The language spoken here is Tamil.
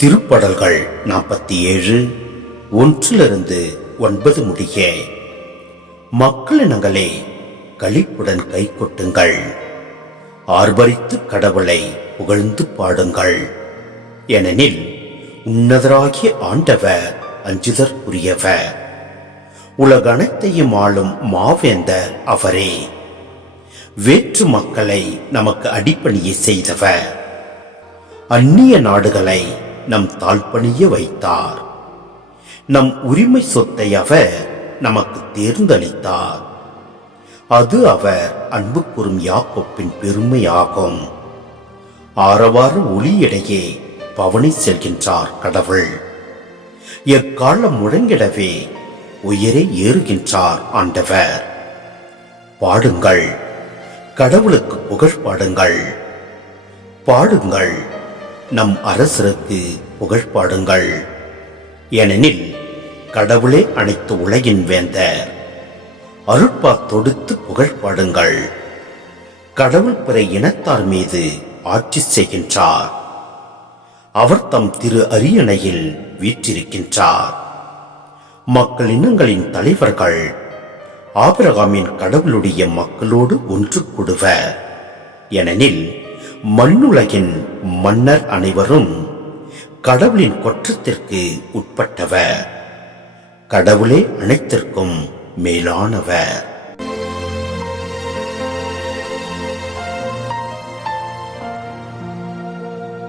திருப்படல்கள் 47 1-9 முடிய. மக்களினங்களே, களிப்புடன் கை கொட்டுங்கள், ஆர்ப்பரித்து கடவுளை புகழ்ந்து பாடுங்கள். ஏனெனில் உன்னதராகிய ஆண்டவர் அஞ்சுதற்குரியவர், உலகனைத்தையும் ஆளும் மாவேந்தர் அவரே. வேற்று மக்களை நமக்கு அடிப்பணிய செய்தவர், அந்நிய நாடுகளை நம் தாழ்பணிய வைத்தார். நம் உரிமை சொத்தை அவர் நமக்கு தேர்ந்தளித்தார். அது அவர் அன்பு கூறும் யாக்கோப்பின் பெருமையாகும். ஆரவார ஒளியிடையே பவனி செல்கின்றார் கடவுள். எக்காலம் முழங்கிடவே உயரே ஏறுகின்றார் ஆண்டவர். பாடுங்கள், கடவுளுக்கு புகழ் பாடுங்கள். பாடுங்கள், நம் அரசருக்கு புகழ் பாடுங்கள். ஏனெனில் கடவுளே அனைத்து உலகின் வேந்தர். அருட்பா தொடுத்து புகழ் பாடுங்கள். கடவுள் பிற இனத்தார் மீது ஆட்சி செய்கின்றார். அவர் தம் திரு அரியணையில் வீற்றிருக்கின்றார். மக்கள் இனங்களின் தலைவர்கள் ஆபிரகாமின் கடவுளுடைய மக்களோடு ஒன்று கூடுவர். ஏனெனில் மண்ணுலகின் மன்னர் அனைவரும் கடவுளின் கொற்றத்திற்கு உட்பட்டவர். கடவுளே அனைத்திற்கும் மேலானவர்.